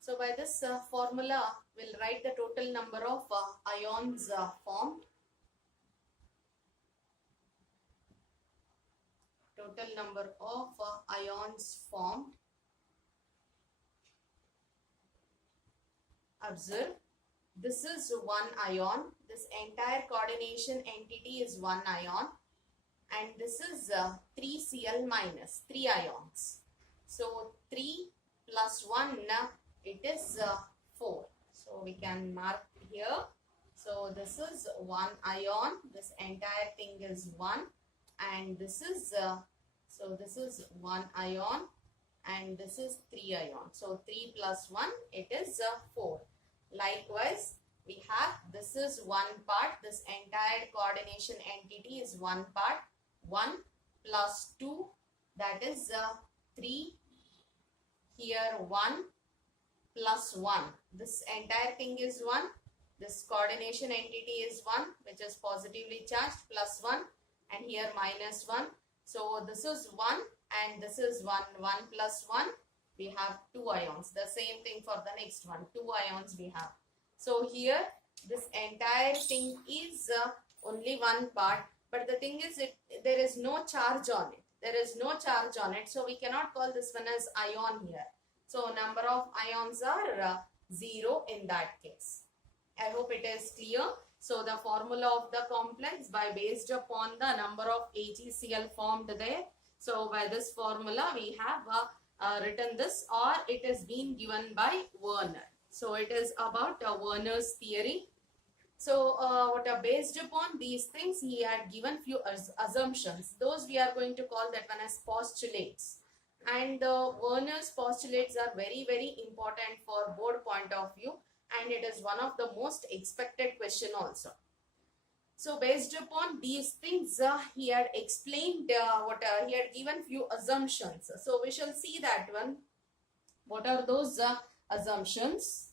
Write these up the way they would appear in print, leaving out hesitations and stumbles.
So by this formula, we'll write the total number of ions formed. Total number of ions formed. Observe, this is one ion. This entire coordination entity is one ion. And this is 3Cl minus, 3 ions. So 3 plus 1, it is 4. So we can mark here. So this is one ion. This entire thing is 1. And this is, so this is one ion. And this is 3 ions. So 3 plus 1, it is 4. Likewise, we have, this is one part. This entire coordination entity is one part. 1 plus 2, that is 3. Here 1 plus 1. This entire thing is 1. This coordination entity is 1, which is positively charged, plus 1. And here minus 1. So this is 1 and this is 1. 1 plus 1, we have 2 ions. The same thing for the next one. 2 ions we have. So here this entire thing is only one part. But the thing is, there is no charge on it. There is no charge on it. So we cannot call this one as ion here. So number of ions are 0 in that case. I hope it is clear. So the formula of the complex based upon the number of AgCl formed there. So by this formula we have written this, or it is been given by Werner. So it is about Werner's theory. So based upon these things, he had given few assumptions. Those we are going to call that one as postulates. And Werner's postulates are very, very important for board point of view. And it is one of the most expected question also. So based upon these things, he had explained he had given few assumptions. So we shall see that one. What are those assumptions?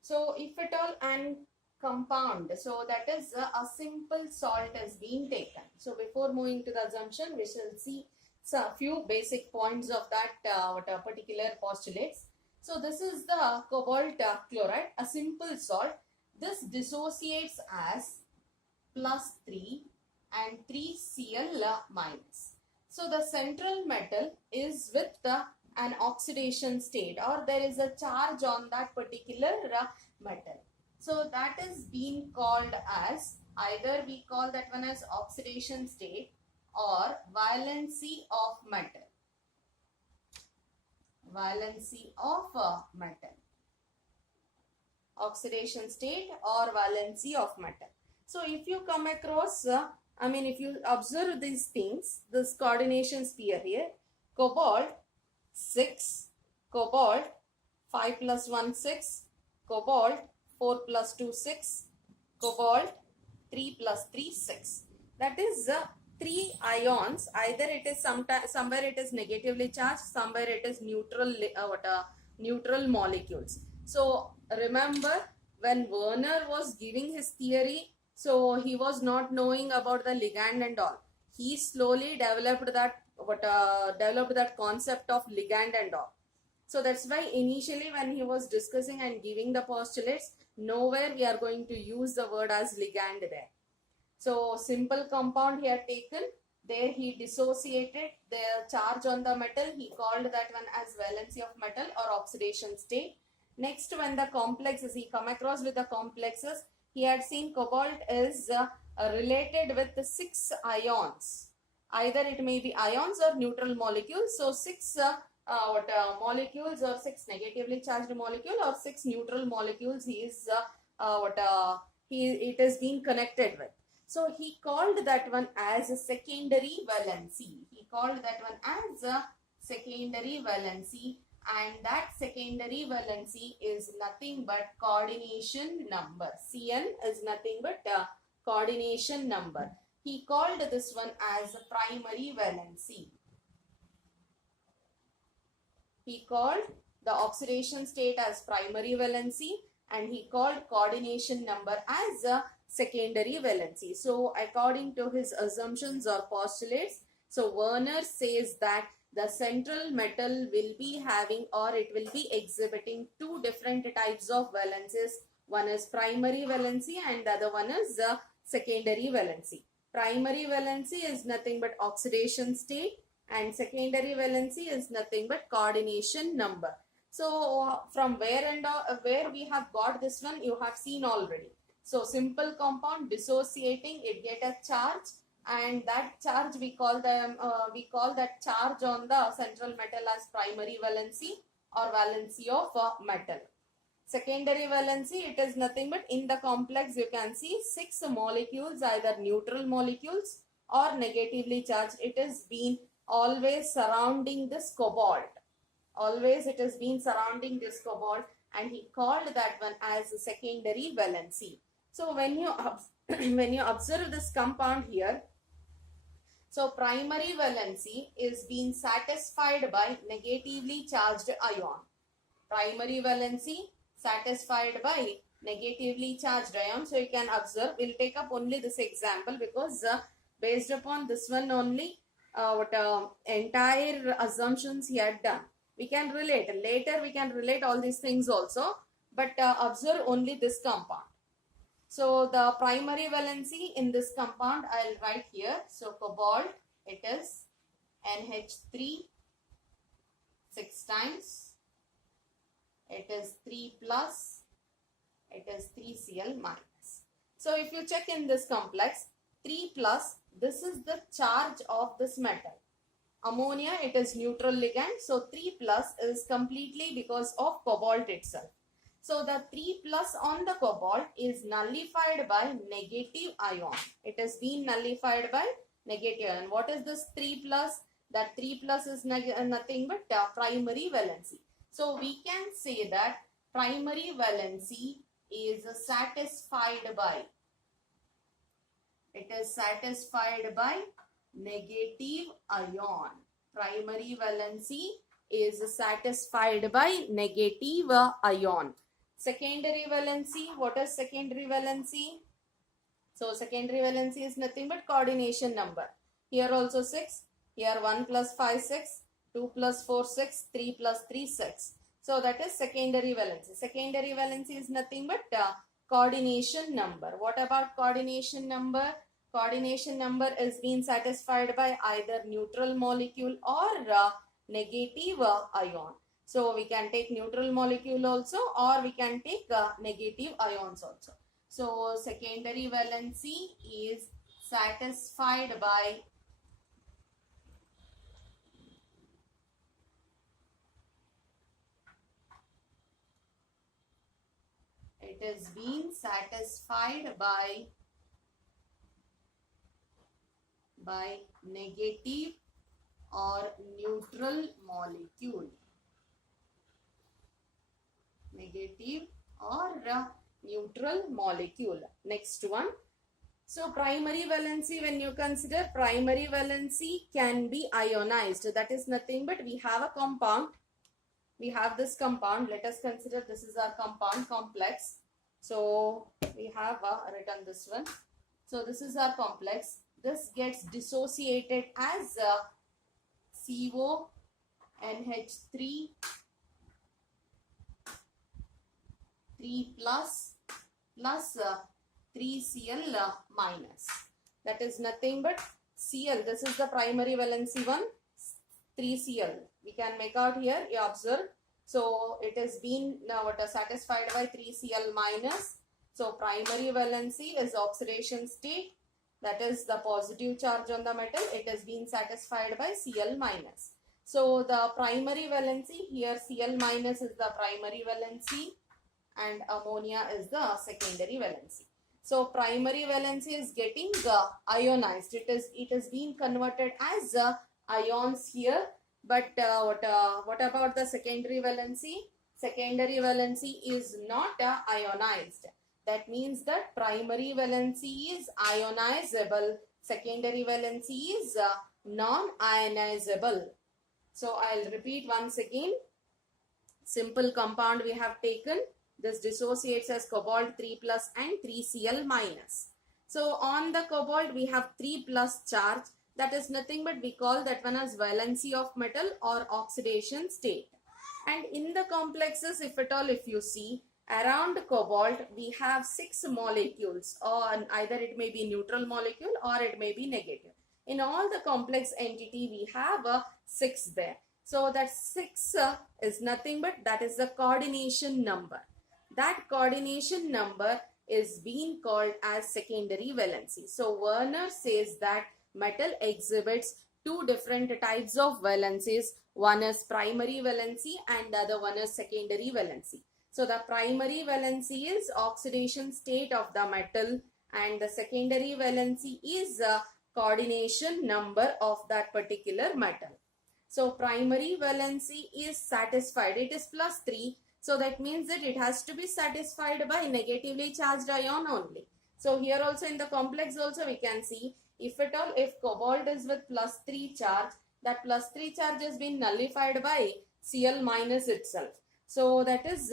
So if at all an compound, so that is a simple salt has been taken. So before moving to the assumption, we shall see some few basic points of that particular postulates. So this is the cobalt chloride, a simple salt. This dissociates as +3 and 3Cl minus. So the central metal is with an oxidation state, or there is a charge on that particular metal. So that is being called as, either we call that one as oxidation state or valency of metal. Valency of metal. Oxidation state or valency of metal. So if you come across, if you observe these things, this coordination sphere here, cobalt 6, cobalt 5 plus 1 6, cobalt 4 plus 2 6, cobalt 3 plus 3 6. That is 3 ions. Either it is somewhere it is negatively charged, somewhere it is neutral molecules. So remember, when Werner was giving his theory, so he was not knowing about the ligand and all. He slowly developed that concept of ligand and all. So that's why initially when he was discussing and giving the postulates, nowhere we are going to use the word as ligand there. So simple compound he had taken. There he dissociated the charge on the metal. He called that one as valency of metal or oxidation state. Next, when the complexes, he come across with the complexes, he had seen cobalt is related with the 6 ions. Either it may be ions or neutral molecules. So 6 molecules, or 6 negatively charged molecule, or 6 neutral molecules it is being connected with. So he called that one as a secondary valency. He called that one as a secondary valency, and that secondary valency is nothing but coordination number. Cn is nothing but coordination number. He called this one as a primary valency. He called the oxidation state as primary valency, and he called coordination number as a secondary valency. So according to his assumptions or postulates, so Werner says that the central metal will be having, or it will be exhibiting, two different types of valencies. One is primary valency and the other one is secondary valency. Primary valency is nothing but oxidation state and secondary valency is nothing but coordination number. So from where and where we have got this one, you have seen already. So simple compound dissociating, it get a charge, and that charge we call that charge on the central metal as primary valency or valency of metal. Secondary valency, it is nothing but in the complex you can see 6 molecules, either neutral molecules or negatively charged. It is been always surrounding this cobalt. Always it has been surrounding this cobalt, and he called that one as secondary valency. So when you when you observe this compound here, so primary valency is being satisfied by negatively charged ion. Primary valency satisfied by negatively charged ion. So you can observe, we'll take up only this example because based upon this one only entire assumptions he had done. We can relate, later we can relate all these things also, but observe only this compound. So the primary valency in this compound I'll write here. So cobalt, it is NH3 6 times. It is 3 plus. It is 3Cl minus. So if you check in this complex, 3 plus, this is the charge of this metal. Ammonia, it is neutral ligand. So 3 plus is completely because of cobalt itself. So the 3 plus on the cobalt is nullified by negative ion. It has been nullified by negative ion. What is this 3 plus? That 3 plus is nothing but primary valency. So we can say that primary valency is satisfied by, it is satisfied by negative ion. Primary valency is satisfied by negative ion. Secondary valency, what is secondary valency? So secondary valency is nothing but coordination number. Here also 6, here 1 plus 5 6, 2 plus 4 6, 3 plus 3 6. So that is secondary valency. Secondary valency is nothing but coordination number. What about coordination number? Coordination number is being satisfied by either neutral molecule or negative ion. So we can take neutral molecule also, or we can take negative ions also. So secondary valency is satisfied by negative or neutral molecule. Negative or neutral molecule. Next one. So primary valency, when you consider primary valency can be ionized. That is nothing but we have a compound. We have this compound. Let us consider this is our compound complex. So we have written this one. So this is our complex. This gets dissociated as CO, NH3, 3 plus 3Cl minus. That is nothing but Cl. This is the primary valency one, 3Cl. We can make out here, you observe. So it has been satisfied by 3Cl minus. So primary valency is oxidation state. That is the positive charge on the metal. It has been satisfied by Cl minus. So the primary valency here, Cl minus is the primary valency and ammonia is the secondary valency. So primary valency is getting ionized. It is being converted as ions here. But what about the secondary valency? Secondary valency is not ionized. That means that primary valency is ionizable. Secondary valency is non-ionizable. So I'll repeat once again. Simple compound we have taken. This dissociates as cobalt 3 plus and 3Cl minus. So on the cobalt we have 3 plus charge. That is nothing but we call that one as valency of metal or oxidation state. And in the complexes, if at all, if you see around cobalt, we have 6 molecules, or either it may be neutral molecule or it may be negative. In all the complex entity, we have a 6 there. So that 6 is nothing but that is the coordination number. That coordination number is being called as secondary valency. So Werner says that metal exhibits two different types of valencies. One is primary valency and the other one is secondary valency. So the primary valency is oxidation state of the metal and the secondary valency is coordination number of that particular metal. So primary valency is satisfied. It is plus 3. So that means that it has to be satisfied by negatively charged ion only. So here also in the complex also we can see if at all if cobalt is with plus 3 charge, that plus 3 charge has been nullified by Cl minus itself. So that is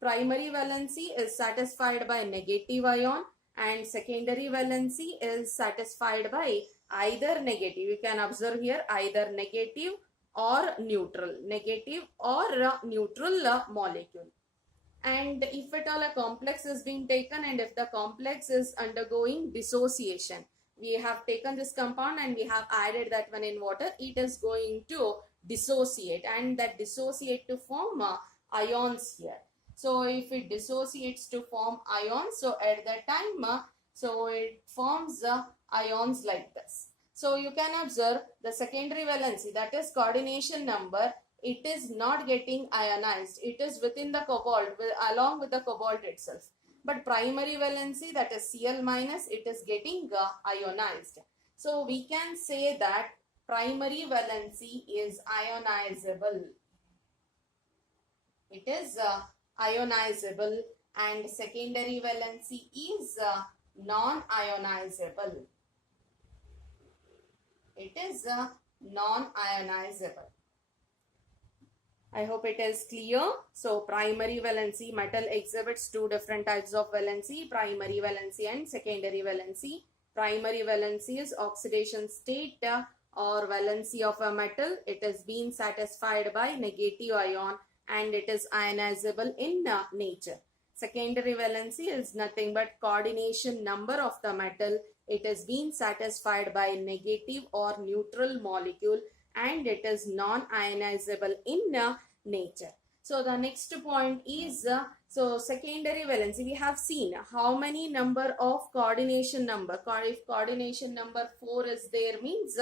primary valency is satisfied by negative ion and secondary valency is satisfied by either negative. You can observe here either negative or neutral molecule. And if at all a complex is being taken and if the complex is undergoing dissociation, we have taken this compound and we have added that one in water, it is going to dissociate and that dissociate to form ions here. So if it dissociates to form ions, so at that time, so it forms ions like this. So you can observe the secondary valency, that is coordination number, it is not getting ionized. It is within the cobalt along with the cobalt itself. But primary valency, that is Cl minus, it is getting ionized. So we can say that primary valency is ionizable. It is ionizable and secondary valency is non-ionizable. It is non-ionizable. I hope it is clear. So primary valency, metal exhibits two different types of valency, primary valency and secondary valency. Primary valency is oxidation state or valency of a metal. It is being satisfied by negative ion and it is ionizable in nature. Secondary valency is nothing but coordination number of the metal. It is being satisfied by negative or neutral molecule and it is non-ionizable in nature. So the next point is so secondary valency. We have seen how many number of coordination number. If coordination number 4 is there means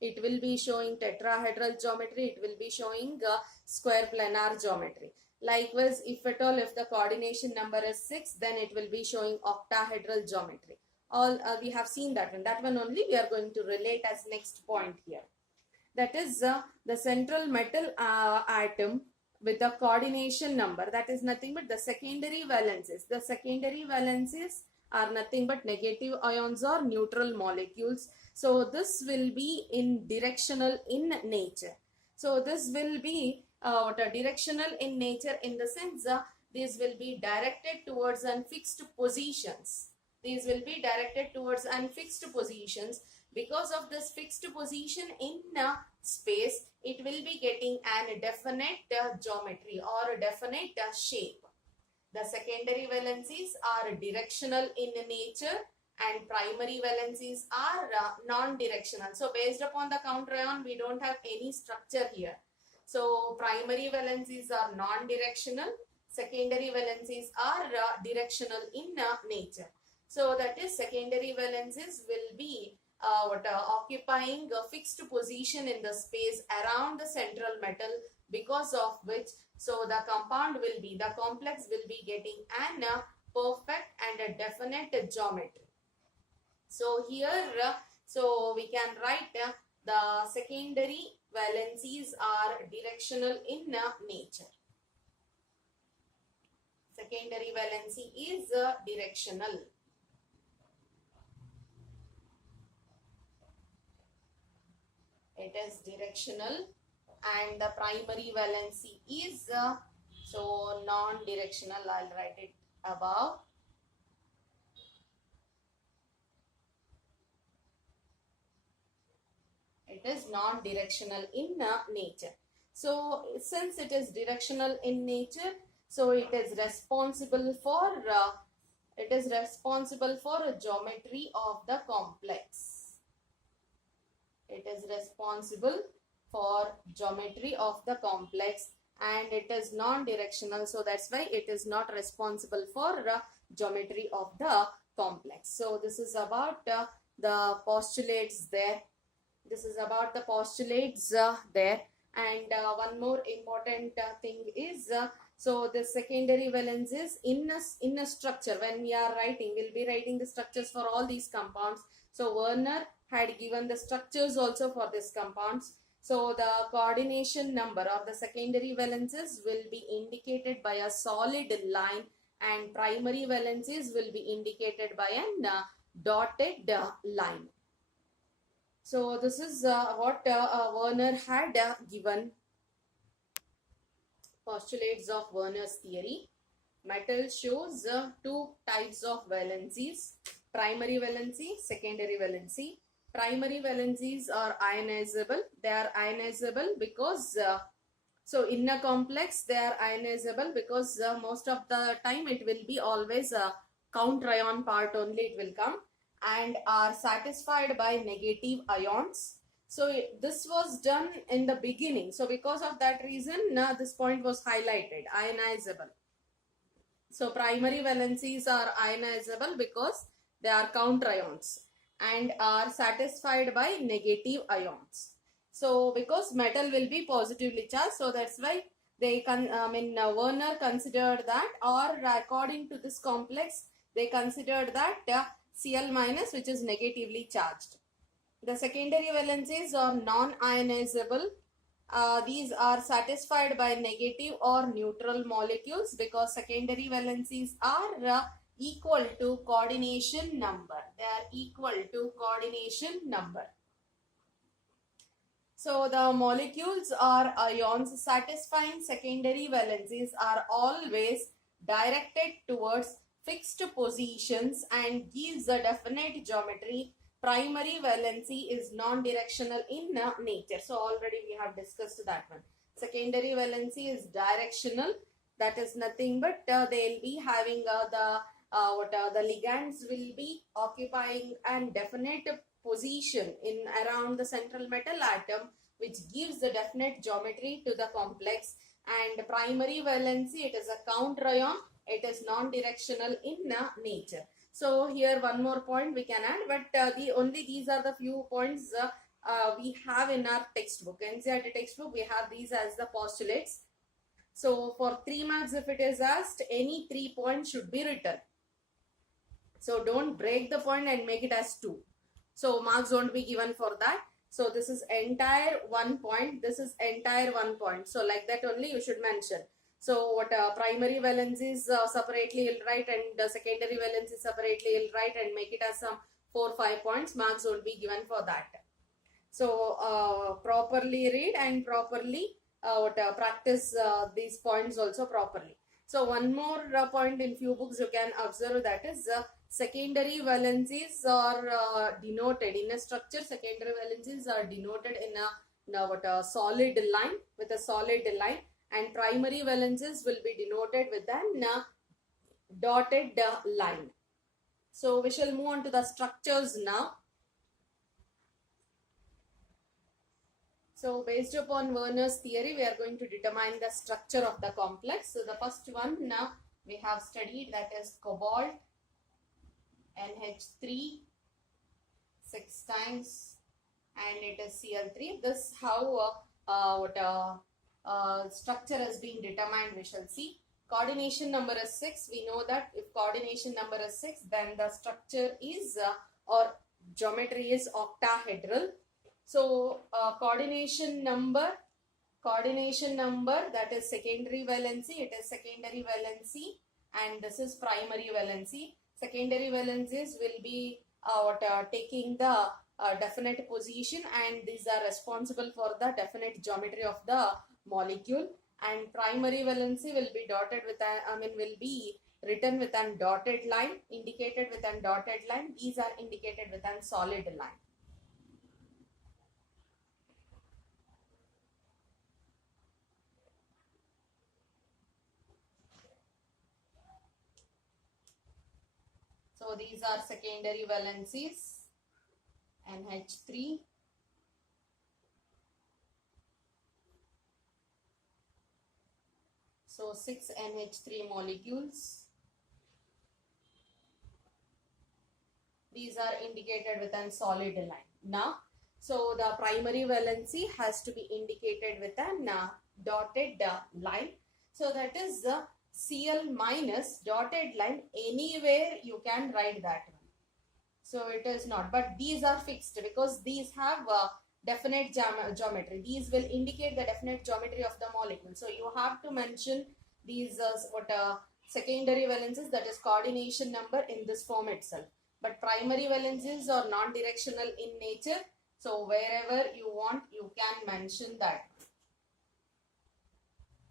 it will be showing tetrahedral geometry. It will be showing square planar geometry. Likewise, if at all if the coordination number is 6, then it will be showing octahedral geometry. All we have seen that one. That one only we are going to relate as next point here. That is the central metal atom with the coordination number, that is nothing but the secondary valencies. The secondary valencies are nothing but negative ions or neutral molecules. So this will be in directional in nature. So this will be directional in nature in the sense these will be directed towards unfixed positions. These will be directed towards unfixed positions. Because of this fixed position in space, it will be getting a definite geometry or a definite shape. The secondary valencies are directional in nature and primary valencies are non-directional. So based upon the counter ion, we don't have any structure here. So primary valencies are non-directional, secondary valencies are directional in nature. So that is secondary valencies will be occupying a fixed position in the space around the central metal, because of which so the compound will be, the complex will be getting an perfect and a definite geometry. So here so we can write the secondary valencies are directional in nature. Secondary valency is directional. It is directional and the primary valency is so non-directional. I'll write it above. It is non-directional in nature. So since it is directional in nature, so it is responsible for a geometry of the complex. It is responsible for geometry of the complex, and it is non-directional, so that's why it is not responsible for geometry of the complex. So this is about the postulates there. This is about the postulates there. And one more important thing is, so the secondary valence is in a structure. When we are writing, we'll be writing the structures for all these compounds. So Werner had given the structures also for these compounds. So the coordination number of the secondary valences will be indicated by a solid line, and primary valences will be indicated by a dotted line. So this is what Werner had given. Postulates of Werner's theory. Metal shows two types of valencies: primary valency, secondary valency. Primary valencies are ionizable. They are ionizable because so in a complex they are ionizable because most of the time it will be always a counter ion part only it will come, and are satisfied by negative ions. So this was done in the beginning. So because of that reason, this point was highlighted, ionizable. So primary valencies are ionizable because they are counter ions and are satisfied by negative ions. So because metal will be positively charged, so that's why they Werner considered that, or according to this complex, they considered that Cl minus, which is negatively charged. The secondary valencies are non-ionizable. These are satisfied by negative or neutral molecules because secondary valencies are equal to coordination number. They are equal to coordination number. So the molecules or ions satisfying secondary valencies are always directed towards fixed positions and gives a definite geometry. Primary valency is non-directional in nature. So already we have discussed that one. Secondary valency is directional. That is nothing but they'll be having the ligands will be occupying a definite position in around the central metal atom, which gives the definite geometry to the complex. And primary valency, it is a counter ion. It is non-directional in nature. So here one more point we can add, but these are the few points we have in our textbook. NCERT textbook, we have these as the postulates. So for 3 marks, if it is asked, any 3 points should be written. So don't break the point and make it as 2. So marks won't be given for that. So this is entire 1 point. This is entire 1 point. So like that only you should mention. So what primary valencies separately you'll write, and secondary valencies separately you'll write, and make it as some 4-5 points. Marks won't be given for that. So properly read and properly practice these points also properly. So one more point in few books you can observe, that is secondary valencies are denoted in a structure. Secondary valencies are denoted in a solid line, with a solid line, and primary valences will be denoted with a dotted line. So we shall move on to the structures now. So based upon Werner's theory, we are going to determine the structure of the complex. So the first one now we have studied, that is cobalt, NH3 6 times, and it is Cl3. This how structure has been determined. We shall see. Coordination number is 6. We know that if coordination number is 6, then the structure is or geometry is octahedral. So coordination number, that is secondary valency. It is secondary valency, and this is primary valency. Secondary valencies will be taking the definite position, and these are responsible for the definite geometry of the molecule. And primary valency will be dotted with will be written with a dotted line, indicated with a dotted line. These are indicated with a solid line. So these are secondary valencies, NH3. So 6 NH3 molecules. These are indicated with a solid line. Now, so the primary valency has to be indicated with a dotted line. So that is the Cl minus dotted line. Anywhere you can write that one. So it is not, but these are fixed because these have definite geometry. These will indicate the definite geometry of the molecule. So you have to mention these secondary valencies, that is coordination number, in this form itself. But primary valencies are non-directional in nature. So wherever you want, you can mention that.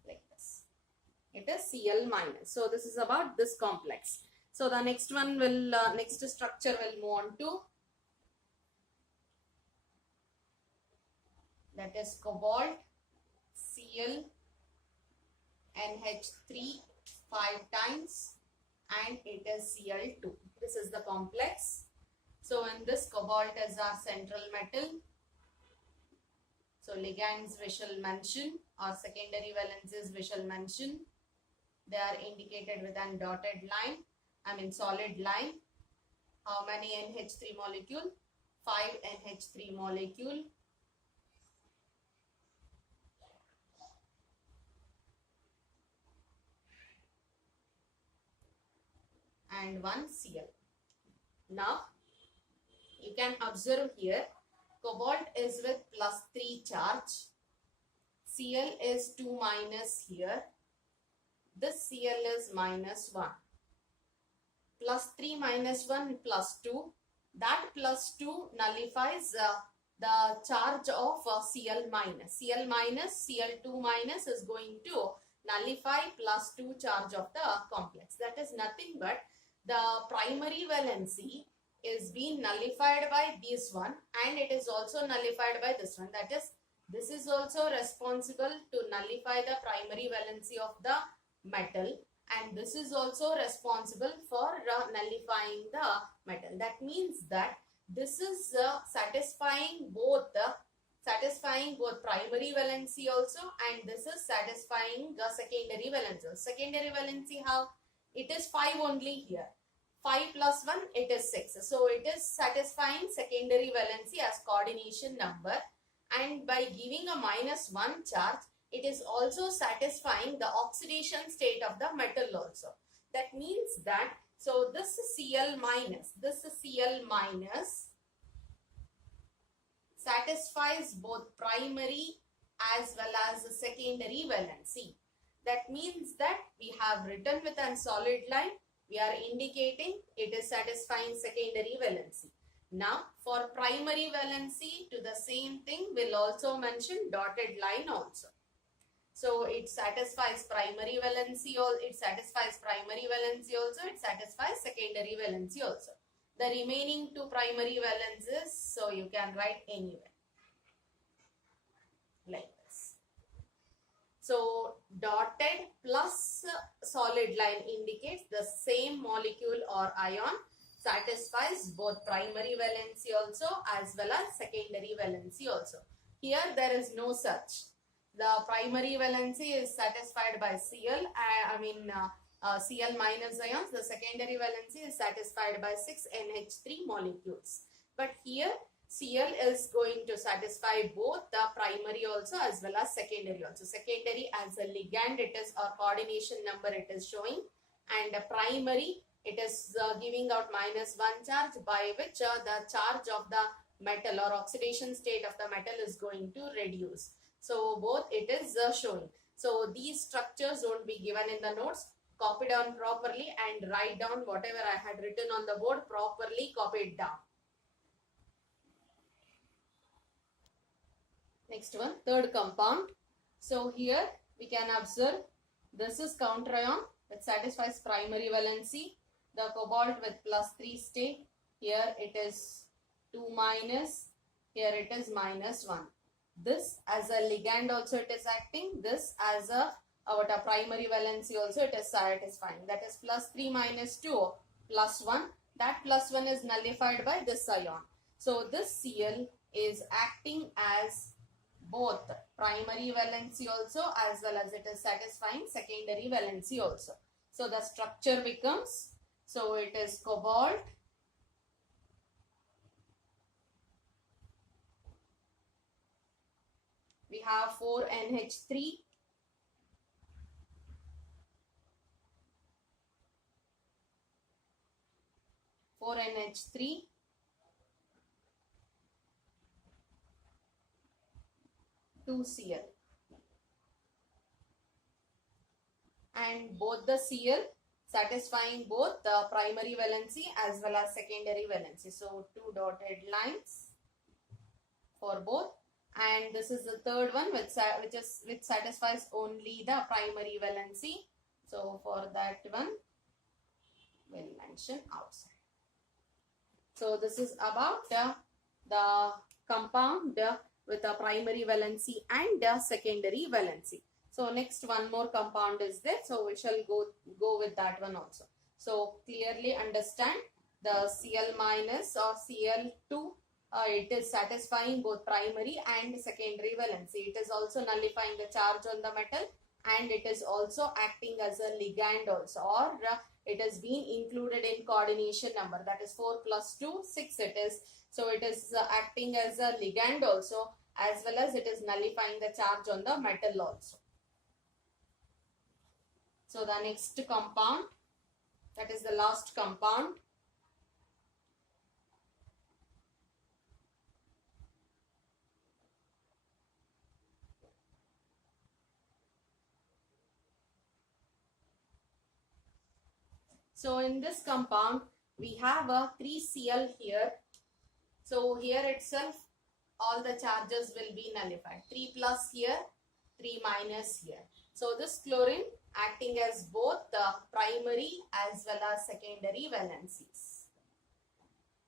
Like this. It is Cl minus. So this is about this complex. So the next one will, next structure will move on to, that is cobalt, Cl, NH3 5 times, and it is Cl2. This is the complex. So in this, cobalt is our central metal. So ligands we shall mention, or secondary valencies we shall mention. They are indicated with a dotted line, solid line. How many NH3 molecule? 5 NH3 molecule. And 1 Cl. Now, you can observe here, cobalt is with +3 charge. Cl is 2 minus here. This Cl is -1. +3 minus 1 +2. That +2 nullifies the charge of Cl minus. Cl minus, Cl2 minus is going to nullify +2 charge of the complex. That is nothing but the primary valency is being nullified by this one, and it is also nullified by this one. That is, this is also responsible to nullify the primary valency of the metal, and this is also responsible for nullifying the metal. That means that this is satisfying both primary valency also, and this is satisfying the secondary valency. Secondary valency, how? It is 5 only here. 5 plus 1, it is 6. So it is satisfying secondary valency as coordination number, and by giving a -1 charge, it is also satisfying the oxidation state of the metal also. That means that, so this Cl minus satisfies both primary as well as the secondary valency. That means that we have written with a solid line, we are indicating it is satisfying secondary valency. Now for primary valency, to the same thing, we'll also mention dotted line also. So it satisfies primary valency, it satisfies primary valency also, it satisfies secondary valency also. The remaining 2 primary valencies, so you can write anywhere. Like this. So dotted plus solid line indicates the same molecule or ion satisfies both primary valency also as well as secondary valency also. Here there is no such. The primary valency is satisfied by Cl, Cl minus ions. The secondary valency is satisfied by 6 NH3 molecules. But here Cl is going to satisfy both the primary also as well as secondary also. Secondary as a ligand, it is, or coordination number it is showing, and primary it is giving out -1 charge, by which the charge of the metal or oxidation state of the metal is going to reduce. So both it is showing. So these structures won't be given in the notes. Copy down properly and write down whatever I had written on the board, properly copy it down. Next one, third compound. So here we can observe this is counter ion that satisfies primary valency. The cobalt with +3 state. Here it is 2 minus. Here it is -1. This as a ligand also it is acting. This as a primary valency also it is satisfying. That is +3 minus 2 +1. that plus 1 is nullified by this ion. So this Cl is acting as both primary valency also as well as it is satisfying secondary valency also. So the structure becomes, so it is cobalt, we have 4NH3, NH3, two Cl, and both the Cl satisfying both the primary valency as well as secondary valency. So two dotted lines for both, and this is the third one which satisfies only the primary valency. So for that one we'll mention outside. So this is about the compound with a primary valency and secondary valency. So next one more compound is there. So we shall go with that one also. So clearly understand the Cl minus or Cl2. It is satisfying both primary and secondary valency. It is also nullifying the charge on the metal, and it is also acting as a ligand also, or it has been included in coordination number, that is 4 plus 2, 6 it is. So it is acting as a ligand also, as well as it is nullifying the charge on the metal also. So the next compound, that is the last compound, so in this compound we have a 3Cl here. So here itself all the charges will be nullified. 3 plus here, 3 minus here. So this chlorine acting as both the primary as well as secondary valencies.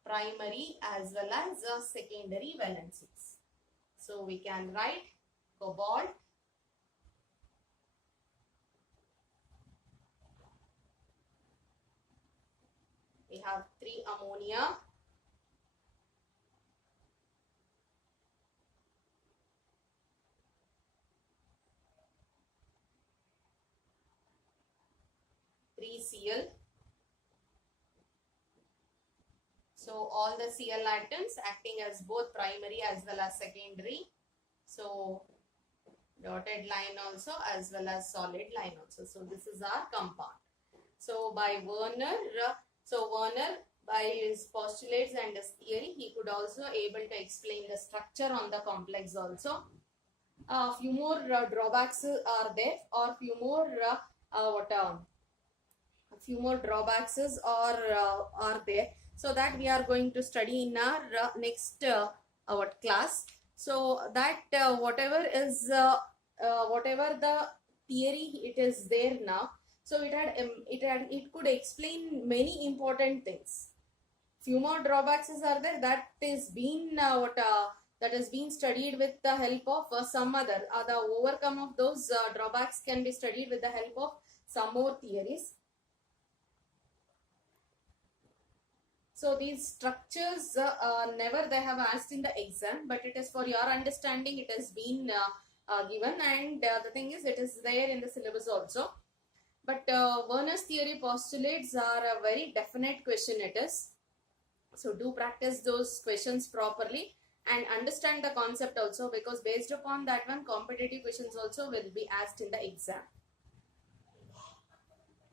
Primary as well as secondary valencies. So we can write cobalt, we have 3 ammonia, Cl. So all the Cl atoms acting as both primary as well as secondary. So dotted line also as well as solid line also. So this is our compound. So by Werner, by his postulates and his theory, he could also able to explain the structure on the complex also. Few more drawbacks are there, or few more few more drawbacks are there, so that we are going to study in our next our class. So that whatever the theory it is there now, so it could explain many important things. Few more drawbacks are there, that is being that is being studied with the help of some other the overcome of those drawbacks can be studied with the help of some more theories. So these structures never they have asked in the exam, but it is for your understanding it has been given, and the thing is it is there in the syllabus also. But Werner's theory postulates are a very definite question it is. So do practice those questions properly and understand the concept also, because based upon that one competitive questions also will be asked in the exam.